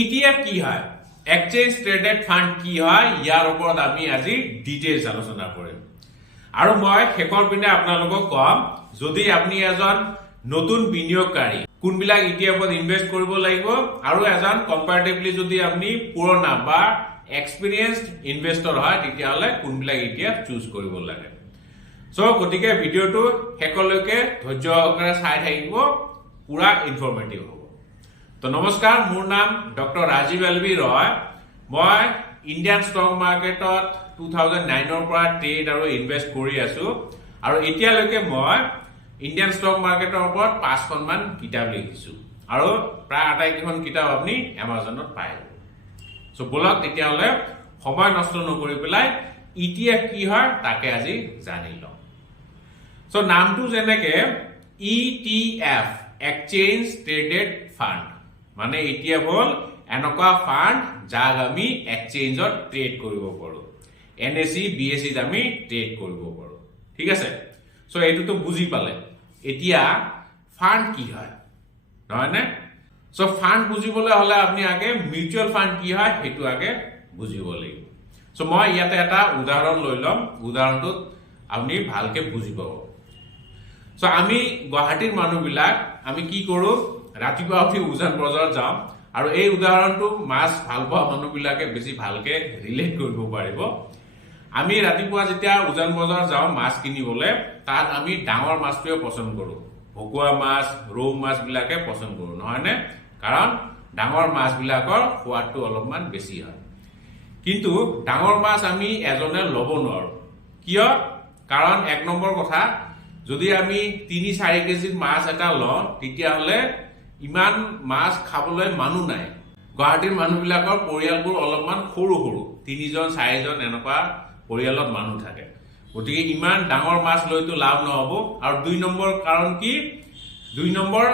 ETF কি হয়, exchange traded fund কি হয়, ইয়াৰ ওপৰত আমি আজি ডিটেইলছ আলোচনা কৰিম। আৰু মই শেষৰ পিনে আপোনালোকক কম, যদি আপুনি এজন নতুন বিনিয়োগকাৰী কোনবিলাক ইটিএফত ইনভেষ্ট কৰিব লাগিব, আৰু এজন কম্পাৰেটিভলি যদি আপুনি পুৰণা বা এক্সপিৰিয়েন্সড ইনভেষ্টৰ হয় তেতিয়াহ'লে কোনবিলাক ইটিএফ চুজ কৰিব লাগে। গতিকে ভিডিঅ'টো শেষলৈকে ধৈৰ্য সহকাৰে চাই থাকিব, পুৰা ইনফৰ্মেটিভ হ'ব। নমস্কাৰ, মোৰ নাম ডক্টৰ ৰাজীৱ এলবি ৰয়। মই ইণ্ডিয়ান ষ্টক মাৰ্কেটত 2009ৰ পৰা ট্ৰেড আৰু ইনভেষ্ট কৰি আছো, আৰু এতিয়ালৈকে মই ইণ্ডিয়ান ষ্টক মাৰ্কেটৰ ওপৰত 5খনমান কিতাপ লিখিছো, আৰু প্ৰায় আটাইকেইখন কিতাপ আপুনি এমাজনত পাই যাব। বলক তেতিয়াহ'লে সময় নষ্ট নকৰি পেলাই ETF কি হয় তাকে আজি জানি লওঁ। নামটো যেনেকে ETF, এক্সচেঞ্জ ট্ৰেডেড ফান্ড, মানে ETF হ'ল এনেকুৱা ফান্ড যাক আমি এক্সচেঞ্জত ট্ৰেড কৰিব পাৰো, NSE, BSEত আমি ট্ৰেড কৰিব পাৰো। ঠিক আছে, এইটোতো বুজি পালে। এতিয়া ফান্ড কি হয়, নহয়নে? ফান্ড বুজিবলৈ হলে আপুনি আগে মিউচুৱেল ফান্ড কি হয় সেইটো আগে বুজিব লাগিব। মই ইয়াতে এটা উদাহৰণ লৈ ল'ম, উদাহৰণটোত আপুনি ভালকে বুজি পাব। আমি গুৱাহাটীৰ মানুহবিলাক আমি কি কৰো, ৰাতিপুৱা উঠি উজান বজাৰত যাওঁ, আৰু এই উদাহৰণটো মাছ ভাল পোৱা মানুহবিলাকে বেছি ভালকে ৰিলেট কৰিব পাৰিব। আমি ৰাতিপুৱা যেতিয়া উজান বজাৰ যাওঁ মাছ কিনিবলৈ, তাত আমি ডাঙৰ মাছটোৱে পচন্দ কৰো, ভকুৱা মাছ, ৰৌ মাছ বিলাকে পচন্দ কৰো, নহয়নে? কাৰণ ডাঙৰ মাছ বিলাকৰ সোৱাদটো অলপমান বেছি হয়। কিন্তু ডাঙৰ মাছ আমি এজনে ল'ব নোৱাৰো, কিয়? কাৰণ এক নম্বৰ কথা, যদি আমি 3-4 কেজিৰ মাছ এটা লওঁ তেতিয়াহ'লে ইমান মাছ খাবলৈ মানুহ নাই। গুৱাহাটীৰ মানুহবিলাকৰ পৰিয়ালবোৰ অলপমান সৰু সৰু, 3জন-4জন এনেকুৱা পৰিয়ালত মানুহ থাকে, গতিকে ইমান ডাঙৰ মাছ লৈতো লাভ নহ'ব। আৰু 2 নম্বৰ কাৰণ কি, 2 নম্বৰ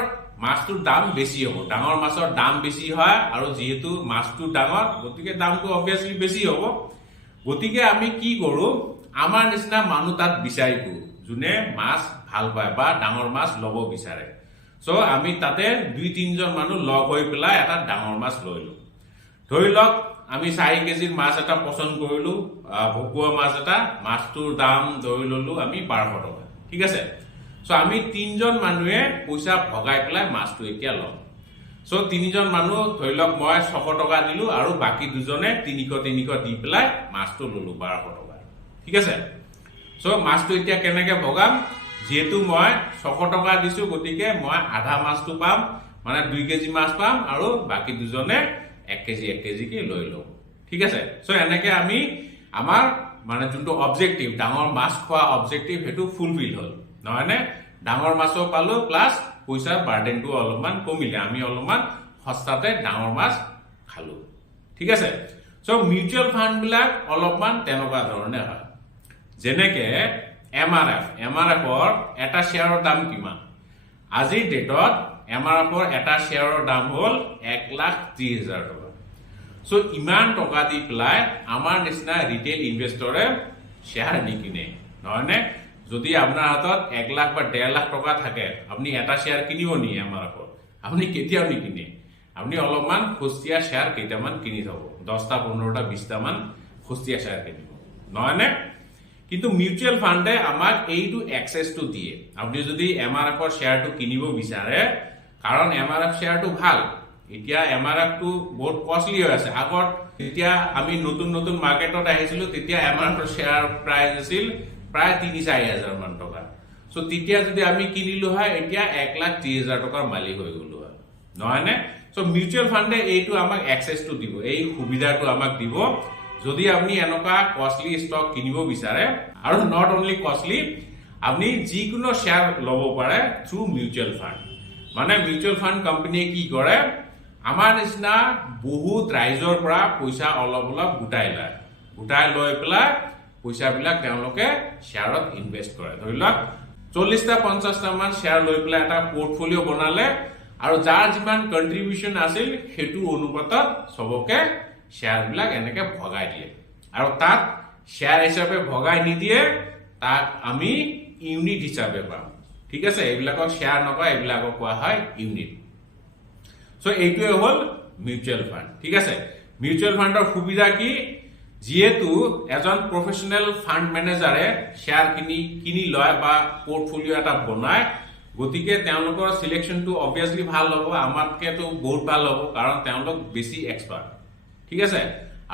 মাছটোৰ দাম বেছি হ'ব, ডাঙৰ মাছৰ দাম বেছি হয়, আৰু যিহেতু মাছটো ডাঙৰ গতিকে দামটো অবভিয়াছলি বেছি হ'ব। গতিকে আমি কি কৰো, আমাৰ নিচিনা মানুহ তাত বিচাৰি ফুৰো যোনে মাছ ভাল পায় বা ডাঙৰ মাছ ল'ব বিচাৰে। আমি তাতে 2-3জন মানুহ লগ হৈ পেলাই এটা ডাঙৰ মাছ লৈ লওঁ। ধৰি লওক আমি 4 কেজিৰ মাছ এটা পচন্দ কৰিলো, ভকুৱা মাছ এটা, মাছটোৰ দাম ধৰি ললো আমি 1200 টকা। ঠিক আছে, আমি 3জন মানুহে পইচা ভগাই পেলাই মাছটো এতিয়া লওঁ। 3জন মানুহ ধৰি লওক মই 600 টকা দিলো, আৰু বাকী 2জনে 300 দি পেলাই মাছটো ললো 1200 টকা। ঠিক আছে, মাছটো এতিয়া কেনেকে ভগাম, যিহেতু মই 600 টকা দিছো গতিকে মই আধা মাছটো পাম, মানে 2 কেজি মাছ পাম, আৰু বাকী 2জনে 1 কেজিকে লৈ লওঁ। ঠিক আছে, এনেকে আমি আমাৰ মানে যোনটো অবজেক্টিভ, ডাঙৰ মাছ খোৱা অবজেক্টিভ, সেইটো ফুলফিল হ'ল, নহয়নে? ডাঙৰ মাছো পালো, প্লাছ পইচাৰ বাৰ্ডেনটো অলপমান কমিলে, আমি অলপমান সস্তাতে ডাঙৰ মাছ খালো। ঠিক আছে, মিউচুৱেল ফান্ড বিলাক অলপমান তেনেকুৱা ধৰণে হয়। যেনেকে MRFৰ এটা শ্বেয়াৰৰ দাম কিমান? আজিৰ ডেটত MRFৰ এটা শ্বেয়াৰৰ দাম হ'ল 1,30,000 টকা। ইমান টকা দি পেলাই আমাৰ নিচিনা ৰিটেইল ইনভেষ্টৰে শ্বেয়াৰ নিকিনে, নহয়নে? যদি আপোনাৰ হাতত 1 লাখ বা 1.5 লাখ টকা থাকে, আপুনি এটা শ্বেয়াৰ কিনিব নি MRFৰ? আপুনি কেতিয়াও নিকিনে। আপুনি অলপমান সস্তীয়া শ্বেয়াৰ কেইটামান কিনি থব, 10টা, 15টা, 20টা মান সস্তীয়া শ্বেয়াৰ কিনিব, নহয়নে? কিন্তু মিউচুৱেল ফাণ্ডে আমাক এইটো এক্সেছটো দিয়ে। আপুনি যদি MRFৰ শ্বেয়াৰটো কিনিব বিচাৰে, কাৰণ MRF শ্বেয়াৰটো ভাল, এতিয়া MRFটো বহুত কষ্টলি হৈ আছে। আগত যেতিয়া আমি নতুন নতুন মাৰ্কেটত আহিছিলো, তেতিয়া MRFৰ শ্বেয়াৰ প্ৰাইচ আছিল প্ৰায় 3-4 হাজাৰ মান টকা। তেতিয়া যদি আমি কিনিলো হয়, এতিয়া 1,30,000 টকাৰ মালিক হৈ গলো হয়, নহয়নে? মিউচুৱেল ফাণ্ডে এইটো আমাক এক্সেছটো দিব, এই সুবিধাটো আমাক দিব, যদি আপুনি এনেকুৱা কষ্টলি ষ্টক কিনিব বিচাৰে। আৰু নট অনলি কষ্টলি, আপুনি যিকোনো শ্বেয়াৰ ল'ব পাৰে থ্ৰু মিউচুৱেল ফাণ্ড। মানে মিউচুৱেল ফাণ্ড কোম্পানীয়ে কি কৰে, আমাৰ নিচিনা বহুত ৰাইজৰ পৰা পইচা অলপ অলপ গোটাই লৈ পেলাই পইচাবিলাক তেওঁলোকে শ্বেয়াৰত ইনভেষ্ট কৰে। ধৰি লওক 40টা-50টা মান শ্বেয়াৰ লৈ পেলাই এটা পৰ্টফলিঅ' বনালে, আৰু যাৰ যিমান কন্ট্ৰিবিউচন আছিল সেইটো অনুপাতত চবকে শ্বেয়াৰ বিলাক এনেকে ভগাই দিয়ে, আৰু তাত শ্বেয়াৰ হিচাপে ভগাই নিদিয়ে, তাক আমি ইউনিট হিচাপে পাম। ঠিক আছে, এইবিলাকক শ্বেয়াৰ নকয়, এইবিলাকক কোৱা হয় ইউনিট। এইটোৱে হ'ল মিউচুৱেল ফাণ্ড ঠিক আছে মিউচুৱেল ফাণ্ডৰ সুবিধা কি যেহেতু এজন প্ৰফেশনেল ফাণ্ড মেনেজাৰে শেয়াৰ কিনি লয় বা পোৰ্টফলিঅ এটা বনায় গতিকে তেওঁলোকৰ সিলেকশনটো অবভিয়াসলি ভাল হ'ব আমাতকেতো বহুত ভাল হ'ব কাৰণ তেওঁলোক বেছি এক্সপাৰ্ট ঠিক আছে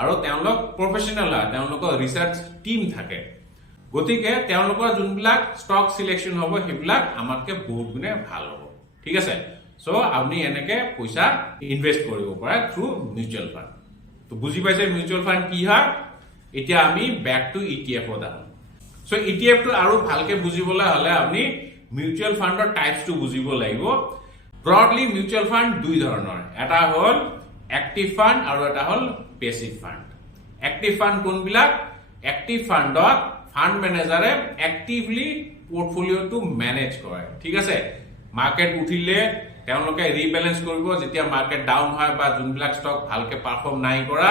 আৰু তেওঁলোক প্ৰফেশনেল হয় তেওঁলোকৰ ৰিসাৰ্চ টিম থাকে গতিকে তেওঁলোকৰ যোনবিলাক ষ্টক সিলেকশন হ'ব সেইবিলাক আমাতকে বহুত গুণে ভাল হ'ব ঠিক আছে সো আপুনি এনেকে পইচা ইনভেস্ট কৰিব পাৰে থ্ৰু মিউচুৱেল ফাণ্ড তো বুজি পাইছে মিউচুৱেল ফাণ্ড কি হয় এতিয়া আমি ব্যাক টু ETF ত আহো সো ETF টো আৰু ভালকে বুজিবলৈ হলে আপুনি মিউচুৱেল ফাণ্ডৰ টাইপসটো বুজিব লাগিব ব্ৰডলি মিউচুৱেল ফাণ্ড দুই ধৰণৰ এটা হ'ল এক্টিভ ফাণ্ড আৰু এটা হ'ল পেসিভ ফাণ্ড এক্টিভ ফাণ্ড কোনবিলাক এক্টিভ ফাণ্ডত ফাণ্ড মেনেজাৰে এক্টিভলি পোৰ্টফলিঅটো মেনেজ কৰে ঠিক আছে মাৰ্কেট উঠিলে তেওঁলোকে ৰিবেলেন্স কৰিব যেতিয়া মাৰ্কেট ডাউন হয় বা যোনবিলাক ষ্টক ভালকে পাৰফৰ্ম নাই কৰা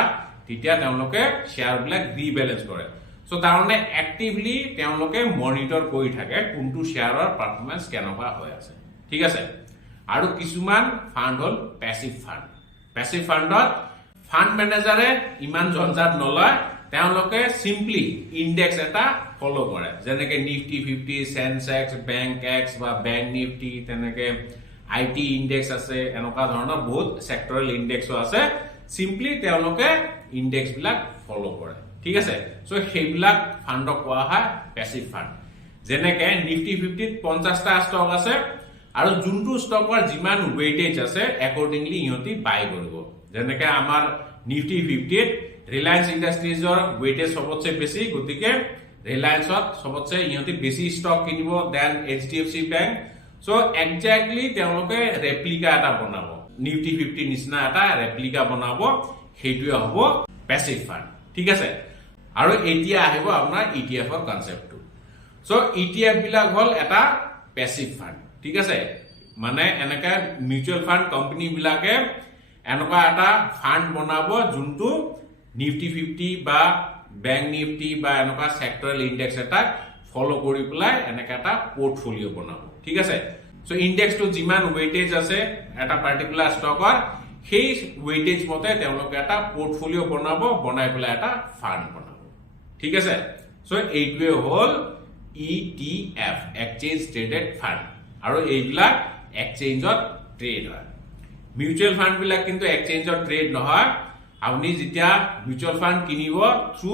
তেতিয়া তেওঁলোকে শেয়াৰ বিলাক ৰিবেলেন্স কৰে সো তাৰমানে এক্টিভলি তেওঁলোকে মনিটৰ কৰি থাকে কোনটো শেয়াৰৰ পাৰফৰমেন্স কেনেকুৱা হৈ আছে ঠিক আছে আৰু কিছুমান ফাণ্ড হ'ল পেসিভ ফাণ্ডত ফাণ্ড মেনেজাৰে ইমান জঞ্জাট নলয় তেওঁলোকে সিম্পলি ইনডেক্স এটা ফলো কৰে যেনেকে নিফটি 50 সেনসেক্স ব্যাংক এক্স বা ব্যাংক নিফটি তেনেকে IT ইনডেক্স আছে এনেকুৱা ধৰণৰ বহুত সেক্টৰেল ইনডেক্সও আছে সিম্পলি তেওঁলোকে ইনডেক্স বিলাক ফলো কৰে ঠিক আছে সো সেইবিলাক ফাণ্ডক কোৱা হয় পেসিভ ফাণ্ড যেনেকে নিফটি 50 ত 50টা ষ্টক আছে আৰু যোনটো ষ্টকৰ যিমান ওয়েটেজ আছে একৰ্ডিংলি ইহঁতি বাই কৰিব যেনেকে আমাৰ নিফটি 50 ত ৰিলায়েন্স ইণ্ডাষ্ট্ৰিজৰ ওয়েটেজ সবতছে বেছি গতিকে ৰিলায়েন্সত সবতছে ইহঁতি বেছি ষ্টক কিনিব then HDFC bank so exactly তেওঁলোকে ৰেপ্লিকা এটা বনাব নিফটি 50 নিচিনা এটা ৰেপ্লিকা বনাব সেইটোৱে হ'ব পেসিভ ফাণ্ড ঠিক আছে আৰু এতিয়া আহিব আপোনাৰ ETF ৰ কনসেপ্টটো সো ETF বিলাক হল এটা পেসিভ ফাণ্ড ঠিক আছে মানে এনেকা মিউচুৱেল ফাণ্ড কোম্পানী বিলাকে এনেকুৱা এটা ফাণ্ড বনাব যোনটো নিফটি 50 বা ব্যাংক নিফটি বা এনেকুৱা সেক্টৰেল ইনডেক্স এটা ফলো কৰি পেলাই এনেকা এটা পোৰ্টফলিঅ বনাব ঠিক আছে সো ইনডেক্সটো যিমান ওয়েটেজ আছে এটা পাৰ্টিকুলাৰ ষ্টকৰ সেই ওয়েটেজ মতে তেওঁলোকে এটা পোৰ্টফলিঅ বনাই পেলাই এটা ফাণ্ড বনাব ঠিক আছে সো এইটোৱে হ'ল ETF এক্সচেঞ্জ ট্ৰেডেড ফাণ্ড আৰু এইবিলাক এক্সচেঞ্জত ট্ৰেড হয় মিউচুৱেল ফাণ্ড বিলাক কিন্তু এক্সচেঞ্জত ট্ৰেড নহয় আপুনি যেতিয়া মিউচুৱেল ফাণ্ড কিনিব থ্ৰু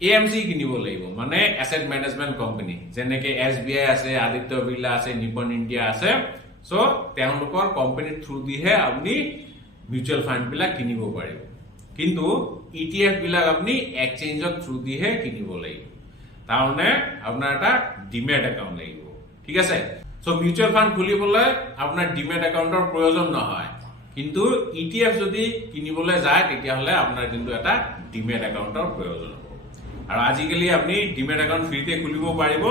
AMC কিনিব লাগিব মানে এসেট ম্যানেজমেন্ট কোম্পানী যেনেকে SBI আছে আদিত্য বিৰলা আছে নিপন ইণ্ডিয়া আছে সো তেওঁলোকৰ কোম্পানীৰ থ্ৰু দিহে আপুনি মিউচুৱেল ফাণ্ড বিলাক কিনিব পাৰিব কিন্তু ETF বিলাক আপুনি এক্সচেঞ্জত থ্ৰু দিহে কিনিব লাগিব তাৰমানে আপোনাৰ এটা ডিমেট একাউণ্ট লাগিব ঠিক আছে সো মিউচুৱেল ফাণ্ড খুলিবলৈ আপোনাৰ ডিমেট একাউণ্টৰ প্ৰয়োজন নহয় কিন্তু ETF যদি কিনিবলৈ যায় তেতিয়া হলে আপোনাৰ কিন্তু এটা ডিমেট একাউণ্টৰ প্ৰয়োজন হ'ব আৰু আজিকালি আপুনি ডিমেট একাউণ্ট ফ্ৰীতে খুলিব পাৰিব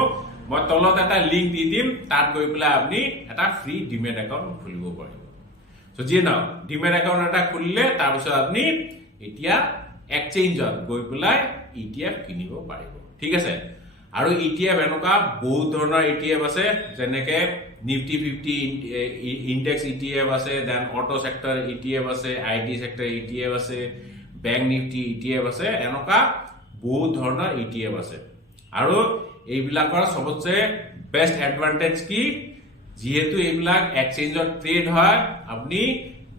মই তলত এটা লিংক দি দিম তাত গৈ পেলাই আপুনি এটা ফ্ৰী ডিমেট একাউণ্ট খুলিব পাৰিব সো যি নাও ডিমেট একাউণ্ট এটা খুলিলে তাৰ পিছত আপুনি এতিয়া এক্সচেঞ্জত গৈ পেলাই ETF কিনিব পাৰিব ঠিক আছে আৰু ETF এনেকুৱা বহুত ধৰণৰ ETF আছে যেনেকে নিফটি 50 ইনডেক্স ETF আছে দেন অটো সেক্টৰ ETF আছে IT সেক্টৰ ETF আছে ব্যাংক নিফটি ETF আছে এনেকুৱা বহুত ধৰণৰ ETF আছে আৰু এইবিলাকৰ সবতছে বেস্ট এডভান্টেজ কি যেহেতু এইবিলাক এক্সচেঞ্জত ট্ৰেড হয় আপুনি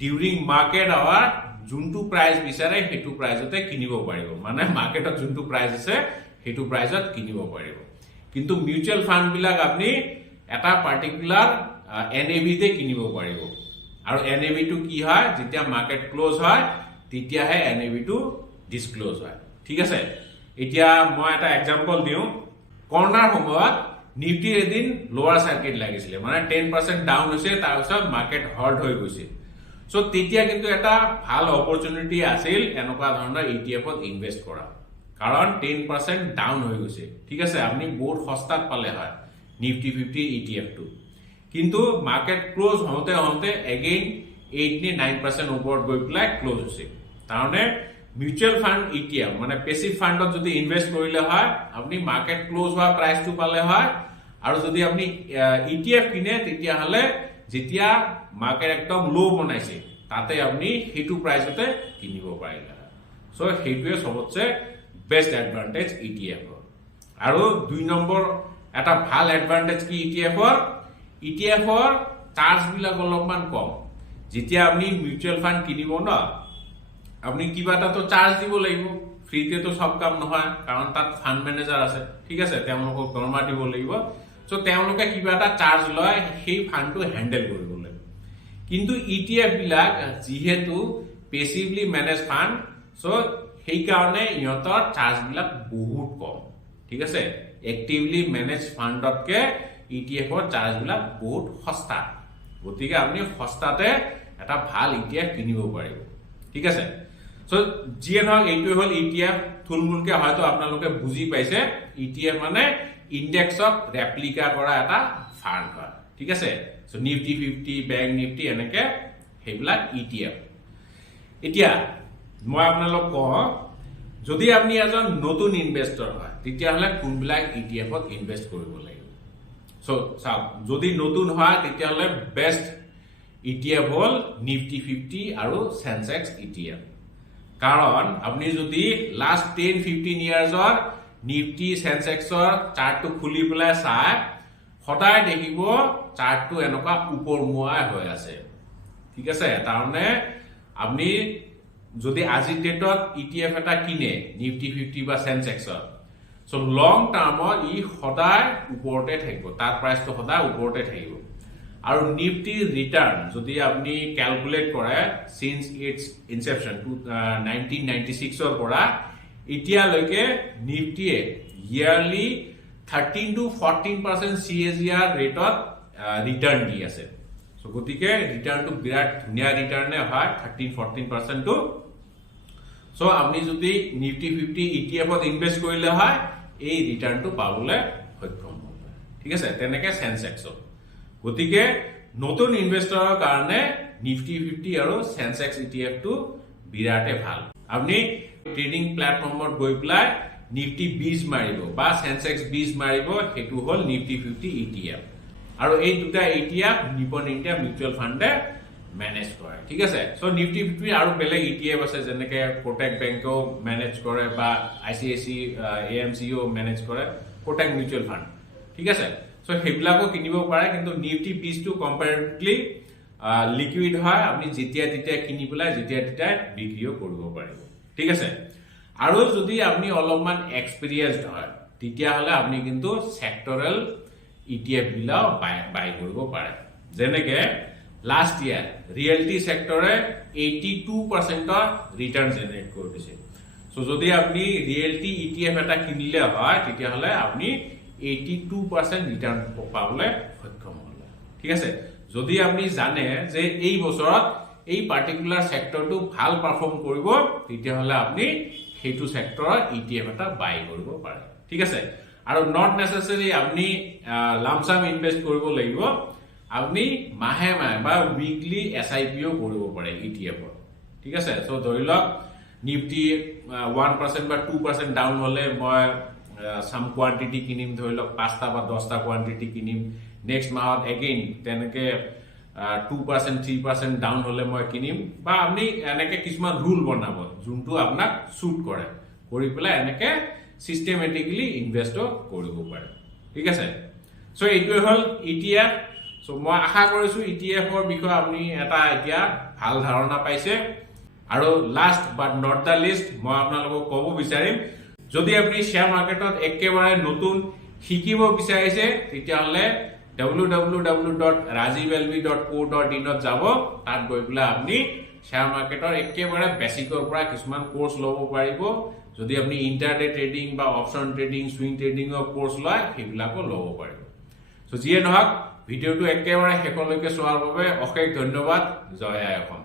ডিউৰিং মাৰ্কেট আৱাৰ যোনটো প্ৰাইস বিচাৰে হেতু প্ৰাইসতে কিনিব পাৰিব মানে মাৰ্কেটত যোনটো প্ৰাইস আছে হেতু প্ৰাইসত কিনিব পাৰিব কিন্তু মিউচুৱেল ফাণ্ড বিলাক আপুনি এটা পাৰ্টিকুলাৰ NAV তে কিনিব পাৰিব আৰু NAV টো কি হয় যেতিয়া মাৰ্কেট ক্লোজ হয় তেতিয়াহে NAV টো ডিসক্লোজ হয় ঠিক আছে এতিয়া মই এটা এক্সাম্পল দিও কৰ্নাৰ সময়ত নিফটিৰ এদিন লোৱাৰ সাৰ্কিট লাগিছিল মানে 10% ডাউন হৈছে তাৰ পিছত মাৰ্কেট হল্ড হৈ গৈছে সো তেতিয়া কিন্তু এটা ভাল অপৰচুনিটি আছিল এনেকুৱা ধৰণৰ ETF ত ইনভেস্ট কৰা কাৰণ 10% ডাউন হৈ গৈছে ঠিক আছে আপুনি বহুত সস্তাত পালে হয় নিফটি 50 ETF টো কিন্তু মাৰ্কেট ক্লোজ হওঁতে এগেইন 8-9% ওপৰত গৈ পেলাই ক্লোজ হৈছে তাৰমানে মিউচুৱেল ফাণ্ড ETF মানে পেসিভ ফাণ্ডত যদি ইনভেস্ট কৰিলে হয় আপুনি মাৰ্কেট ক্লোজ হোৱা প্ৰাইসটো পালে হয় আৰু যদি আপুনি ETF কিনে তেতিয়া হলে যেতিয়া মাৰ্কেট একদম লো বনাইছে তাতে আপনি সেইটো প্ৰাইচতে কিনিব পাৰিলে। সো সেইটোৱে সবতছে বেষ্ট এডভান্টেজ ETF ৰ। আৰু 2 নম্বৰ এটা ভাল এডভান্টেজ কি ETF ৰ চাৰ্জ বিলাক অলপমান কম। যেতিয়া আপনি মিউচুৱেল ফান্ড কিনিব না, আপনি কিবা এটা তো চাৰ্জ দিব লাগিব, ফ্ৰীতে তো সব কাম নহয়, কাৰণ তাত ফান্ড মেনেজাৰ আছে, ঠিক আছে, তেওঁলোকক দৰমহা দিব লাগিব। সো তেওঁলোকে কিবা এটা চাৰ্জ লয় সেই ফান্ডটো হ্যান্ডেল কৰিবলৈ। কিন্তু ETF বিলাক যেহেতু পেসিভলি মেনেজ ফান্ড, সো সেই কাৰণে ইহঁতৰ চাৰ্জ বিলাক বহুত কম, ঠিক আছে। এক্টিভলি মেনেজ ফান্ডতকে ETF ৰ চার্জ বিলাক বহুত সস্তা, গতিকে আপনি সস্তাতে এটা ভাল ETF কিনিব পাৰিব, ঠিক আছে। সো যিয়ে নহওক এইটোৱে হ'ল ETF। থুলমূলকে হয়তো আপোনালোকে বুজি পাইছে, ETF মানে ইনডেক্সক ৰেপ্লিকা কৰা এটা ফান্ড হয়, ঠিক আছে। সো নিফটি 50, বেংক নিফটি এনেকে সেইবিলাক ETF। এতিয়া মই আপোনালোক কওঁ, যদি আপনি এজন নতুন ইনভেস্টৰ হয় তেতিয়াহ'লে কোনবিলাক ETF-ত ইনভেস্ট কৰিব লাগিব। সো চাওক, যদি নতুন হয় তেতিয়াহ'লে বেষ্ট ETF হ'ল নিফটি 50 আৰু সেনসেক্স ETF। কাৰণ আপনি যদি লাষ্ট 10-15 ইয়াৰ্ছৰ নিফটি সেনসেক্সৰ চাৰ্টটো খুলি পেলাই চাই, সদায় দেখিব চাৰ্টটো এনেকুৱা ওপৰমুৱাই হৈ আছে, ঠিক আছে। তাৰমানে আপনি যদি আজিৰ ডেটত ETF এটা কিনে নিফটি 50 বা সেনসেক্সৰ, সো লং টাৰ্মত ই সদায় ওপৰতে থাকিব, তাৰ প্ৰাইচটো সদায় ওপৰতে থাকিব। আৰু নিফটি ৰিটাৰ্ণ যদি আপনি ক্যালকুলেট কৰে সিন্স ইটস ইনসেপশন 1996 ৰ পৰা এতিয়ালৈকে নিফটিয়ে ইয়াৰলি 13 to 14% CAGR ৰেটত ৰিটাৰ্ণ দি আছে। সো গতিকে ৰিটাৰ্ণটো বিৰাট ধুনীয়া ৰিটাৰ্ণে হয় 13-14% টো। সো আপনি যদি নিফটি 50 ETF-ত ইনভেস্ট কৰিলে হয় এই ৰিটাৰ্ণটো পাবলৈ সক্ষম হ'ব, ঠিক আছে। তেনেকে সেনসেক্সত। গতিকে নতুন ইনভেস্টৰৰ কাৰণে নিফটি 50 আৰু সেনসেক্স ETF টো বিৰাটে ভাল। আপনি ট্ৰেডিং প্ল্যাটফৰ্মত গৈ পেলাই নিফটি 20 মাৰিব বা সেনসেক্স 20 মাৰিব, সেইটো হ'ল নিফটি 50 ETF। আৰু এই দুটা ETF নিপন ইণ্ডিয়া মিউচুৱেল ফান্ডে মেনেজ কৰে, ঠিক আছে। সো নিফটি 50 আৰু বেলেগ ETF আছে, যেনেকে কোটেক বেংকেও মেনেজ কৰে বা ICICI AMCও মেনেজ কৰে, কোটেক মিউচুৱেল ফান্ড, ঠিক আছে। সো সেইবিলাকো কিনিব পাৰে, কিন্তু নিফটি 20 টো কম্পাৰেটিভলি লিকুইড হয়, আপনি যেতিয়া তেতিয়া কিনি পেলাই যেতিয়া তেতিয়া বিক্ৰীও কৰিব পাৰিব, ঠিক আছে। আৰু যদি আপনি অলপমান এক্সপেৰিয়েন্সড হয় তেতিয়াহ'লে আপনি কিন্তু সেক্টৰেল ETF বিলাক বাই কৰিব পাৰে। যেনেকে last year reality সেক্টৰে 82% return generate কৰি দিছে। সো যদি আপনি ৰিয়েলিটি ETF এটা কিনিলে হয় তেতিয়াহ'লে আপনি 82% ৰিটাৰ্ণ পাবলৈ সক্ষম হ'ল, ঠিক আছে। যদি আপনি জানে যে এই বছৰত এই পাৰ্টিকুলাৰ সেক্টৰটো ভাল পাৰফৰ্ম কৰিব, তেতিয়াহ'লে আপনি সেইটো সেক্টৰৰ ETF এটা বাই কৰিব পাৰে, ঠিক আছে। আৰু নট নেসেসাৰি আপনি লামসাম ইনভেস্ট কৰিব লাগিব, আপনি মাহে মাহে বা উইকলি SIPও কৰিব পাৰে ETF-ত, ঠিক আছে। সো ধৰি লওক নিফটি 1% বা 2% ডাউন হলে মই সাম কোয়ান্টিটি কিনিম, ধৰি লওক 5টা বা 10টা কোয়ান্টিটি কিনিম। নেক্সট মাহত এগেইন তেনেকে 2% 3% ডাউন হলে মই কিনিম, বা আপনি এনেকে কিছুমান ৰুল বনাব যোনটো আপোনাক সুট কৰে, কৰি পেলাই এনেকে সিস্টেমেটিকলি ইনভেস্ট কৰিব পাৰে, ঠিক আছে। সো এইটোৱে হ'ল ETF। সো মই আশা কৰিছো ETF-ৰ বিষয়ে আপনি এটা এতিয়া ভাল ধাৰণা পাইছে। আৰু last but not the least মই আপোনালোকক ক'ব বিচাৰিম, যদি আপনি শেয়াৰ মাৰ্কেটত একেবাৰে নতুন শিকিব বিচাৰিছে তেতিয়াহ'লে www.rajivelvi.co.in ত যাব। তাত গৈ পেলাই আপনি শেয়াৰ মাৰ্কেটৰ একেবাৰে বেসিকৰ পৰা কিছুমান কোৰ্স ল'ব পাৰিব। যদি আপনি ইন্টাৰডে ট্ৰেডিং বা অপশন ট্ৰেডিং, সুইং ট্ৰেডিংৰ কোৰ্স লয় সেইবিলাকো ল'ব পাৰিব। সো যিয়ে নহওক ভিডিঅ'টো একেবাৰে শেষলৈকে চোৱাৰ বাবে অশেষ ধন্যবাদ। জয় আই অসম।